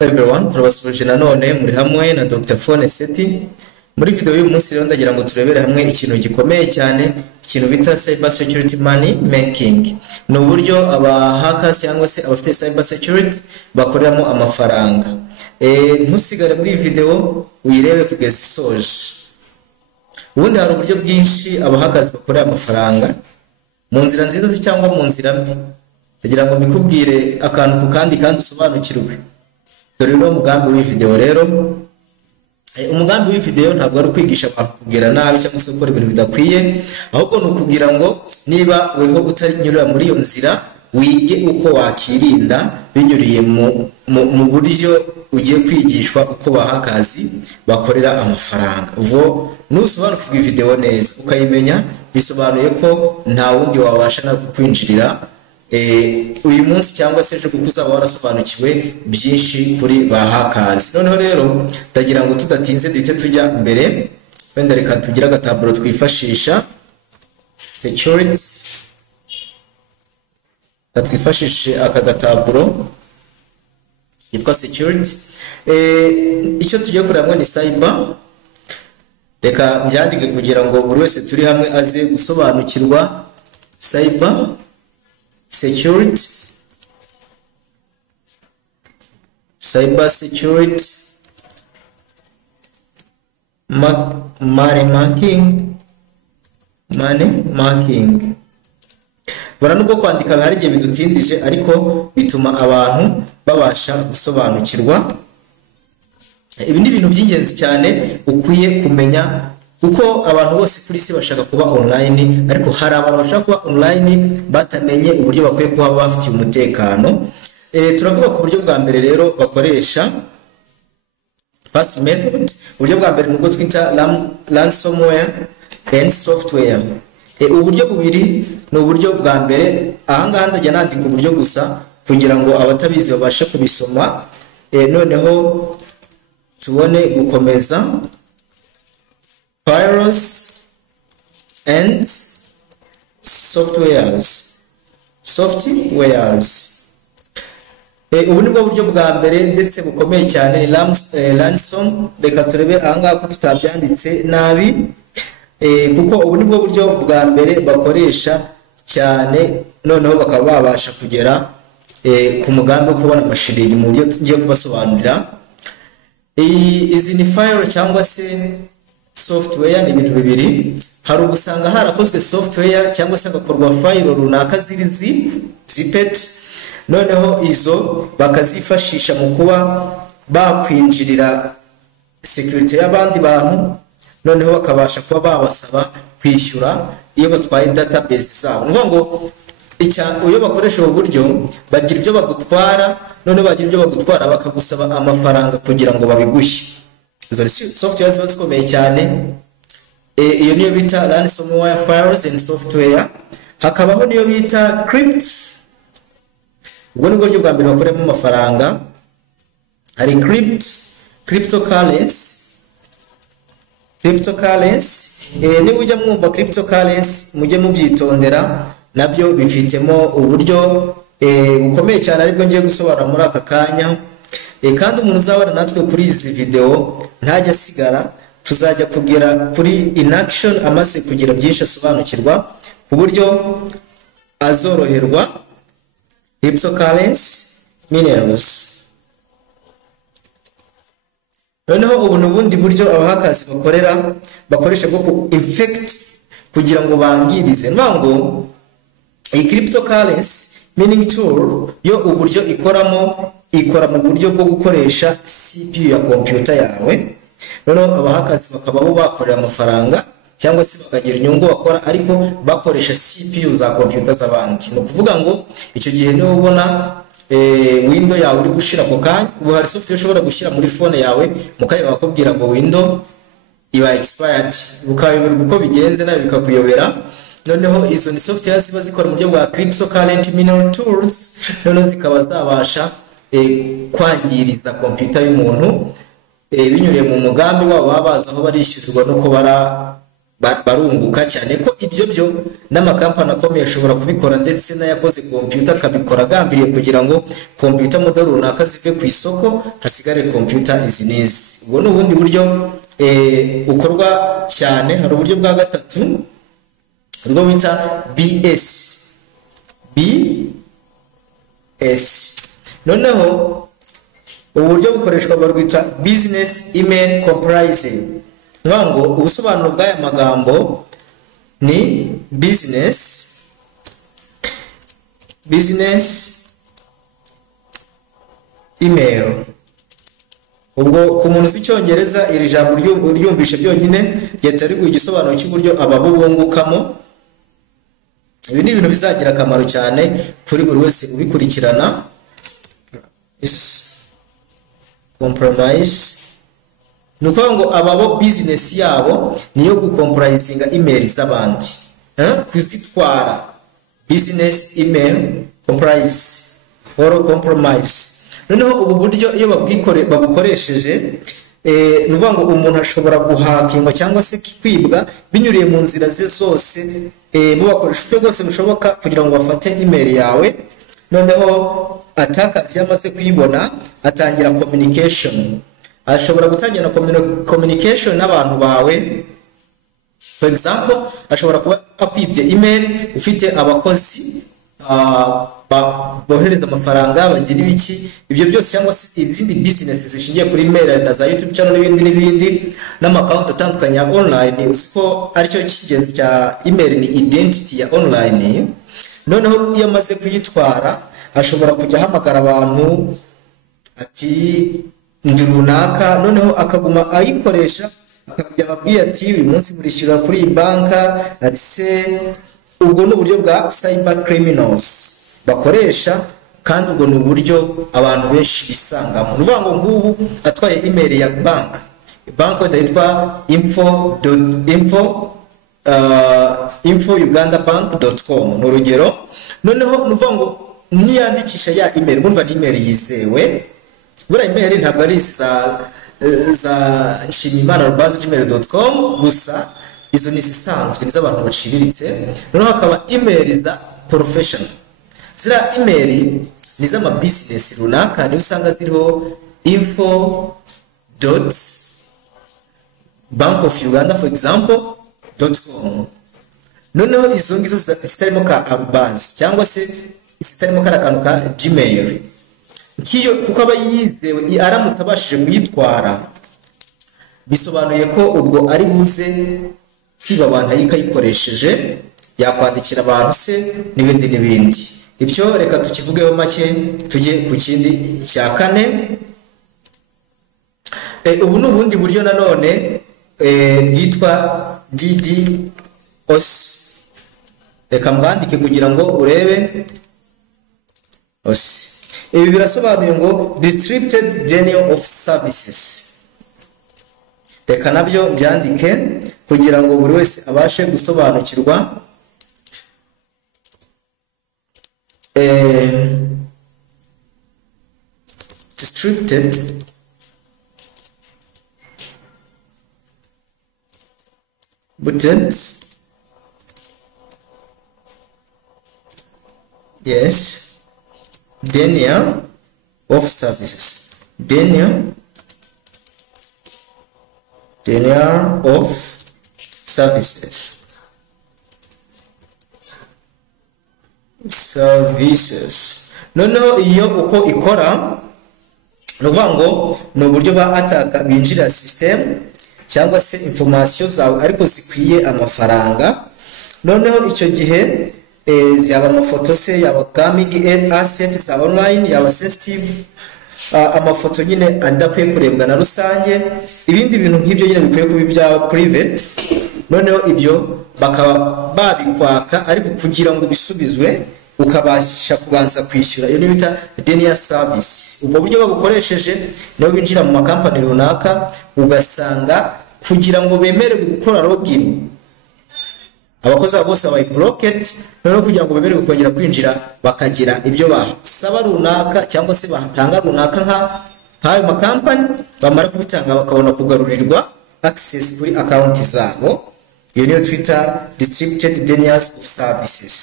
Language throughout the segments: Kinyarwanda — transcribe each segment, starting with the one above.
Everyone, turabasubije nanone muri hamwe na Dr. Phone Seti. Muri video y'uyu munsi rero ndagira ngo turebere hamwe ikintu gikomeye cyane, ikintu bita cyber security money making. Ni uburyo aba hackers cyangwa se abafite cyber security bakoreramo amafaranga. Ntusigare muri iyi video uyirebe kugeza isoje. Ubundi hari uburyo bwinshi aba hackers bakorera amafaranga mu nzira nziza cyangwa mu nzira mbi. Ndagira ngo mbikubwire akantu ku kandi usobanukirwe. Dore no mugambi w'iyi video rero, umugambi w'iyi video ntabwo ari kwigisha abantu kugira nabi cyangwa se gukora ibintu bidakwiye, ahubwo ni ukugira ngo niba weho utanyura muri iyo nzira wige uko wakirinda binyuriye mu buryo ugiye kwigishwa uko bahakazi bakorera amafaranga. Ubwo nusobanukirwa video neza ukayimenya, bisobanuye ko nta wundi wabasha na kwinjirira uyu munsi cyangwa se ejo kuko uzaba warasobanukiwe byinshi kuri ba hackers. Noneho rero ndagira ngo tudatinze duhite tujya mbere, wenda reka tugira agataburo twifashisha security, twifashishe aka gataburo yitwa security. Icyo tugiye kureba ni cyber. Reka mbyandike kugira ngo buri wese turi hamwe aze gusobanukirwa cyber security, cyber security, money marking. Baranubwo kwandika hari igihe bidutindije, ariko bituma abantu babasha gusobanukirwa. Ibi ni ibintu by'ingenzi cyane ukwiye kumenya, kuko abantu bose kuri isi bashaka kuba online, ariko hari abantu bashaka kuba online batamenye uburyo bakwiye kuba bafite umutekano. Turavuga ku buryo bwa mbere rero bakoresha first method. Uburyo bwa mbere nubwo twita ransomware and software. Uburyo bubiri ni uburyo bwa mbere, ahangaha ndajya nandika uburyo gusa kugira ngo abatabizi babashe kubisoma. Noneho tubone gukomeza virus and softwares. Ubu ni bwo buryo bwa mbere ndetse bukomeye cyane, ni ransom. Reka turebe ahangaha ko tutabyanditse nabi, kuko ubu ni bwo buryo bwa mbere bakoresha cyane. Noneho bakaba babasha kugera ku mugambi wo kubona amashiringi mu buryo tugiye kubasobanurira. Izi ni file cyangwa se software, ni ibintu bibiri. Hari ugusanga harakozwe software cyangwa se hagakorwa file runaka ziri zipped, noneho izo bakazifashisha mu kuba bakwinjirira security y'abandi bantu, noneho bakabasha kuba babasaba kwishyura iyo batwaye database zabo. Nuvuga ngo iyo bakoresha ubu buryo bagira ibyo bagutwara, noneho bagira ibyo bagutwara bakagusaba amafaranga kugira ngo babigushye. Izo software ziba zikomeye cyane. Iyo niyo bita ransomware files and software. Hakabaho niyo bita crypts. Ubwo ni buryo bwa mbere bakoremo amafaranga. Hari cryptocurrency. Niba ujya mwumva cryptocurrency mujye mubyitondera, nabyo bifitemo uburyo bukomeye cyane aribwo ngiye gusobanura muri aka kanya. Kandi umuntu uzabana natwe kuri izi video ntajya asigara, tuzajya kugera kuri in action amaze kugira byinshi asobanukirwa ku buryo azoroherwa. Cryptocurrency minerals. Noneho ubu ni ubundi buryo abahakazi bakoresha bwo ku infect kugira ngo bangirize. Ntango iyi cryptocurrency mining tool yo uburyo ikora mu buryo bwo gukoresha CPU ya computer yawe. Noneho abahakazi bakaba bakorera amafaranga cyangwa se bakagira inyungu bakora, ariko bakoresha CPU za computer z'abandi. No kuvuga ngo icyo gihe niwe ubona window yawe uri gushira ako kanya, ubu hari software ushobora gushyira muri phone yawe mukayeba bakubwira ngo window iba expired, ukabibura uko bigenze nawe bikakuyobera. Noneho izo ni software ziba zikora mu buryo bwa cryptocurrency mineral tools, noneho zikaba zabasha kwangiriza computer y'umuntu binyuriye mu mugambi wabo babaza aho barishyurirwa nuko barunguka cyane ko ibyo byo n'amakampani akomeye ashobora kubikora, ndetse n'ayakoze computer akabikora agambiriye kugira ngo computer model runaka zive ku isoko hasigare computer izi n'izi. Ubwo ni ubundi buryo ukorwa cyane. Hari uburyo bwa gatatu ubwo bita BS. Noneho uburyo bukoreshwa barwita business email comprising. Ngo ubusobanuro bw'aya magambo ni business email. Ubwo ku muntu z'icyongereza iri jambo ryumvishe byonyine yatari guha igisobanuro cy'uburyo ababo bungukamo. Ibi ni ibintu bizagira akamaro cyane kuri buri wese ubikurikirana. Compromise ni ukuvuga ngo ababo business yabo niyo gucompromisinga email z'abandi, kuzitwara. Business email compromise. Noneho ubu buryo iyo babukoresheje ni ukuvuga ngo umuntu ashobora guhakingwa cyangwa se kwibwa binyuriye mu nzira ze zose, bubakoresha uburyo bwose bushoboka kugira ngo bafate email yawe. Noneho attackers yamaze kuyibona atangira communication. Ashobora gutangira communication n'abantu bawe. For example, ashobora kuba akwibye email ufite abakozi bohereza amafaranga bagira ibiki, ibyo byose cyangwa se izindi business zishingiye kuri email na za YouTube channel n'ibindi n'amaccount atandukanye ya online. Uziko aricyo cy'ingenzi cya email ni identity ya online. Noneho iyo amaze kuyitwara ashobora kujya ahamagara abantu ati ndi runaka, noneho akaguma ayikoresha akajya ababwira ati uyu munsi murishyura kuri iyi banka ati se. Ubwo ni uburyo bwa cyber criminals bakoresha, kandi ubwo ni uburyo abantu benshi bisangamo. Ni ukuvuga ngo ngubu atwaye email ya bank yitwa info@ugandabank.com ni urugero. Noneho ni ukuvuga ngo niyandikisha ya email, murumva ni email yizewe. Buriya email ntabwo ari za nshimiyimana@gmail.com gusa, izo ni zisanzwe ni z'abantu baciriritse. Noneho hakaba email za professional. Zira email ni z'ama business runaka, niyo usanga ziriho info.bankofuganda for example.com. Noneho izo ngizo zitarimo ka arobase cyangwa se zitarimo karakantu ka gmail. Kiyo kuko aba yizewe aramutse abashije kuyitwara, bisobanuye ko ubwo ari buze kwiba abantu ayikoresheje, yakwandikira abantu se n'ibindi. Ibyo reka tukivugeho make tujye ku kindi cya kane. Ubu ni ubundi buryo nanone bwitwa DDoS. Reka mbandike kugira ngo urebe. Ibi birasobanuye ngo distributed denial of services. Reka nabyo byandike kugira ngo buri wese abashe gusobanukirwa. Distributed buttons. Yes. Denial of services. Denial of services. Noneho iyo uko ikora no ngo no buryo ba attack binjira system cyangwa se information zawe ariko zikwiye amafaranga. Noneho icyo gihe zaba amafoto se, yaba gaming asset, zaba online, yaba sensitive amafoto nyine adakwiye kurebwa na rusange, ibindi bintu nk'ibyo nyine bikwiye kuba ibya private. Noneho ibyo bakaba babikwaka, ariko kugira ngo bisubizwe ukabasha kubanza kwishyura. Iyo bita denial service. Ubwo buryo babukoresheje niho binjira mu makampani runaka, ugasanga kugira ngo bemererwe gukora login abakozi bose babaye blocked. Noneho kugira ngo bemererwe kongera kwinjira bakagira ibyo basaba runaka cyangwa se bahatanga runaka nk'ayo makampani, bamara kubitanga bakabona kugarurirwa access kuri account zabo. iyo niyo twita distributed denials of services.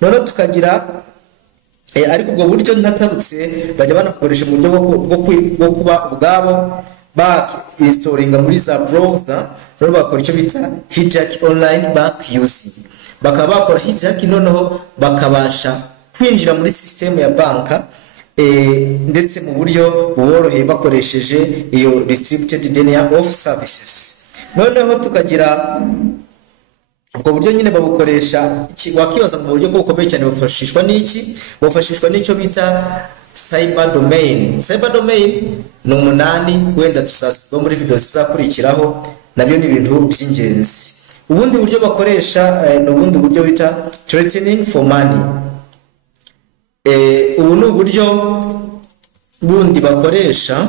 Noneho tukagira ariko ubwo buryo ntatarutse bajya banakoresha mu buryo bwo kuba ubwabo installinga muri za browser, rero bakora icyo bita hijack online back using, bakaba bakora hijack noneho bakabasha kwinjira muri system ya banka ndetse mu buryo buboroheye bakoresheje iyo distributed denial of services. Noneho tukagira ubwo buryo nyine babukoresha, wakibaza mu buryo bwo bukomeye cyane bafashishwa n'iki? Bafashishwa n'icyo bita cyber domain. Cyber domain ni 8, wenda tuzasubira muri video zizakurikiraho, nabyo ni ibintu by'ingenzi. Ubundi buryo bakoresha ni ubundi buryo bita threatening for money. Ubu ni uburyo bundi bakoresha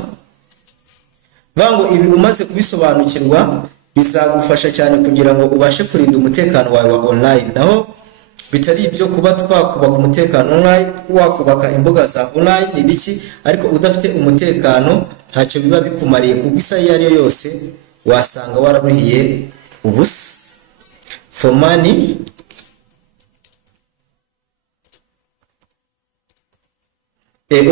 bango ibi umaze kubisobanukirwa bizagufasha cyane kugira ngo ubashe kurinda umutekano wawe wa online. Naho bitari ibyo kuba twakubaka umutekano online, wakubaka imbuga za online n'ibiki, ariko udafite umutekano ntacyo biba bikumariye, kuko isa iyo ariyo yose wasanga wararuhiye ubusa. For money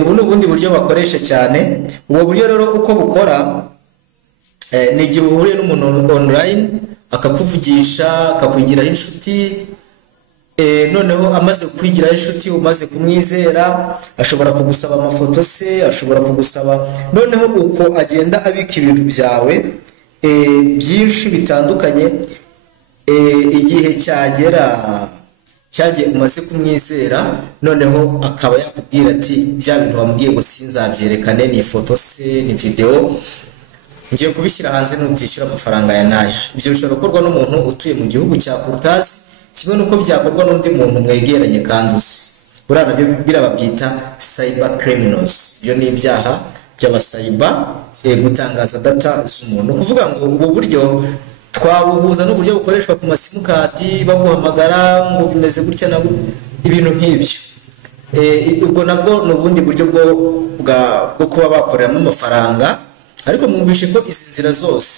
ubu ni ubundi buryo bakoresha cyane. Ubu buryo rero uko bukora ni igihe uhuriye n'umuntu online akakuvugisha akakugiraho inshuti, noneho amaze kwigiraho inshuti umaze kumwizera ashobora kugusaba amafoto se, ashobora kugusaba, noneho uko agenda abika ibintu byawe byinshi bitandukanye, igihe cyagiye umaze kumwizera, noneho akaba yakubwira ati bya bintu wambwiye ngo sinzabyerekane, ni ifoto se ni video, ngiye kubishyira hanze nutishyura amafaranga ya naya. Ibyo bishobora gukorwa n'umuntu utuye mu gihugu cya Kurtazi, kimwe nuko byakorwa n'undi muntu mwegeranye kandi uzi. Buriya nabyo birababyita cyber criminals. Ibyo ni ibyaha by'abacyber, gutangaza data z'umuntu. Kuvuga ngo ubu buryo twabuhuza n'uburyo bukoreshwa ku masimukadi baguhamagara ngo bimeze gutya na ibintu nk'ibyo. Ubwo nabwo ni ubundi buryo bwo kuba bakoreramo amafaranga, ariko mwumvishe ko izi nzira zose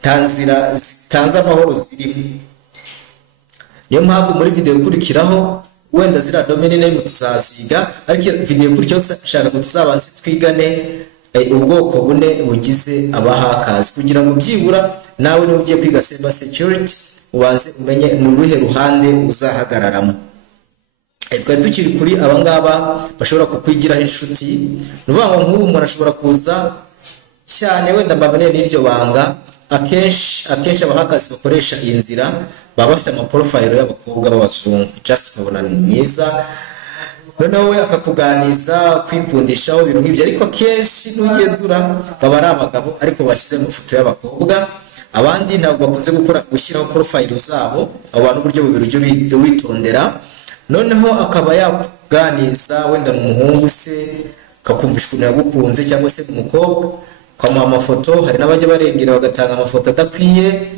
nta nzira zitanze amahoro zirimo. Niyo mpamvu muri video ikurikiraho wenda zira domain name tuzaziga, ariko video ikurikiraho shaka ko tuzabanze twigane ubwoko bune bugize abahakazi, kugira ngo byibura nawe niba ugiye kwiga cyber security ubanze umenye ni uruhe ruhande uzahagararamo. Twari tukiri kuri abangaba bashobora kukwigiraho inshuti, nuvuga ngo nk'ubu umuntu ashobora kuza cyane wenda mbabone n'iryo banga. Akenshi abahakazi bakoresha iyi nzira baba bafite amaprofile y'abakobwa b'abazungu, just ukabona ni mwiza, noneho we akakuganiza kwikundishaho ibintu nk'ibyo, ariko akenshi n'ugenzura baba ari abagabo ariko bashyize amafoto y'abakobwa. Abandi ntabwo bakunze gushyiraho profile zabo, abantu uburyo bubiri ujye witondera. Noneho akaba yakuganiza wenda n'umuhungu se, kakumvisha ukuntu yagukunze, cyangwa se umukobwa kamuha amafoto. Hari n'abajya barengera bagatanga amafoto adakwiye,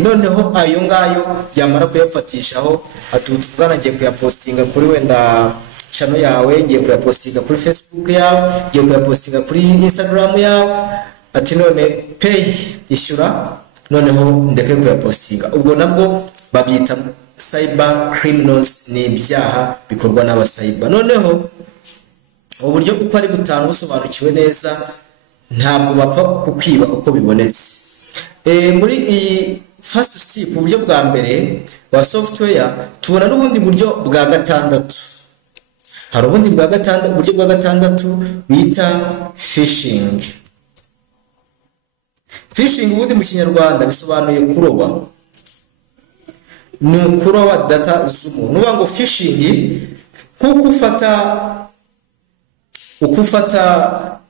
noneho ayo ngayo yamara kuyafatishaho ati tuvugana ngiye kuyapostinga kuri wenda channel yawe, ngiye kuyapostinga kuri Facebook yawe, ngiye kuyapostinga kuri Instagram yawe, ati none pay ishyura, noneho ndeke kuyapostinga. Ubwo nabwo babyita cyber criminals, ni ibyaha bikorwa n'abacyber. Noneho uburyo uko ari butanu busobanukiwe neza, ntabwo bapfa kukwiba uko bibonetse. Muri iyi first step, uburyo bwa mbere wa software, tubona n'ubundi buryo bwa gatandatu. Hari ubundi buryo bwa gatandatu bita phishing. Phishing ubundi mu Kinyarwanda bisobanuye kuroba, ni ukuroba data z'umuntu. Nuvuga ngo phishing kuko ukufata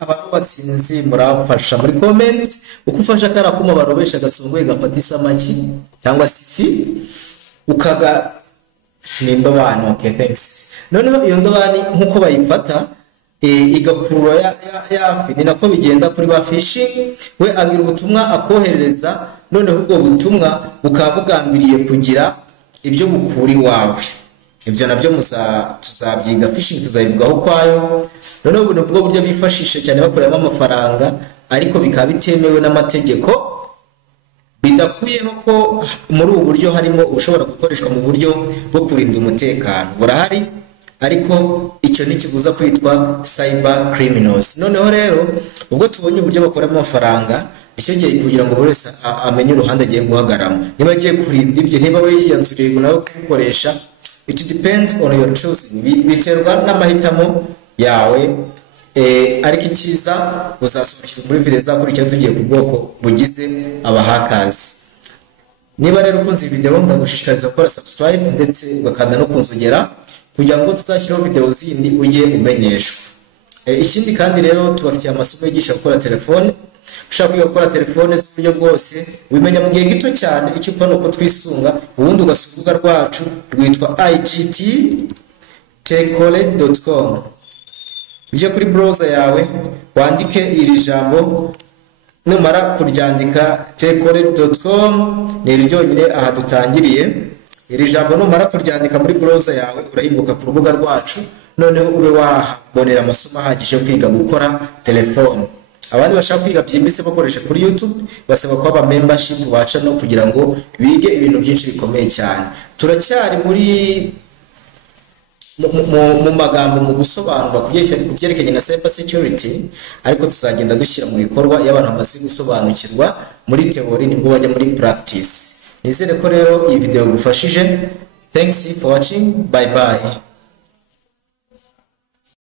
abantu batsinzi murafasha muri comment, ukufasha kara kuma barobesha gasongoye gafata isamaki cyangwa sifi ukaga nimba abantu. Okay, thanks. Noneho iyo ndobani nkuko bayifata igakurura ya ni nako bigenda kuri ba phishing. We agira ubutumwa akoherereza, noneho ubwo butumwa bukaba bugambiriye kugira ibyo bukuri wawe. Ibyo nabyo tuzabyiga, phishing tuzayivugaho kwayo. Noneho ubu nubwo buryo bifashisha cyane bakoreramo amafaranga, ariko bikaba bitemewe n'amategeko bidakuyeho ko muri ubu buryo harimo ushobora gukoreshwa mu buryo bwo kurinda umutekano burahari, ariko icyo ntikibuza kwitwa cyber criminals. Noneho rero ubwo tubonye uburyo bakoramo amafaranga, icyo gihe kugira ngo buri wese amenye uruhande agiye guhagaramo, niba agiye kurinda ibye, niba we yiyanzuriye nawe kugukoresha, it depends on your choosing, biterwa n'amahitamo yawe. Ariko icyiza uzasobanukirwa muri video zakurikira tugiye ku bwoko bugize abahakazi. Niba rero ukunze iyi video, ndagushishikariza gukora subscribe ndetse ugakanda no kunzogera kugira ngo tuzashyiraho video zindi ujye umenyeshwa. Ikindi kandi rero tubafitiye amasomo yigisha gukora telefone. Ushaka kwiga gukora telefone z'uburyo bwose ubimenya mu gihe gito cyane, icyo ukora nuko twisunga ubundi ugasura urubuga rwacu rwitwa igttechcollege.com. ujye kuri browser yawe wandike iri jambo, numara kuryandika techcollege.com ni ryonyine aha dutangiriye. Iri jambo numara kuryandika muri browser yawe urahinguka ku rubuga rwacu, noneho ube wahabonera amasomo ahagije yo kwiga gukora telefone. Abandi bashaka kwiga byimbitse bakoresha kuri YouTube basaba ko aba membership baca no kugira ngo bige ibintu byinshi bikomeye cyane. Turacyari muri mu magambo mu gusobanura kubyerekeye na cyber security, ariko tuzagenda dushyira mu bikorwa iyo abantu bamaze gusobanukirwa muri theory nibwo bajya muri practice. Nizere ko rero iyi video gufashije. Thanks for watching. Bye bye.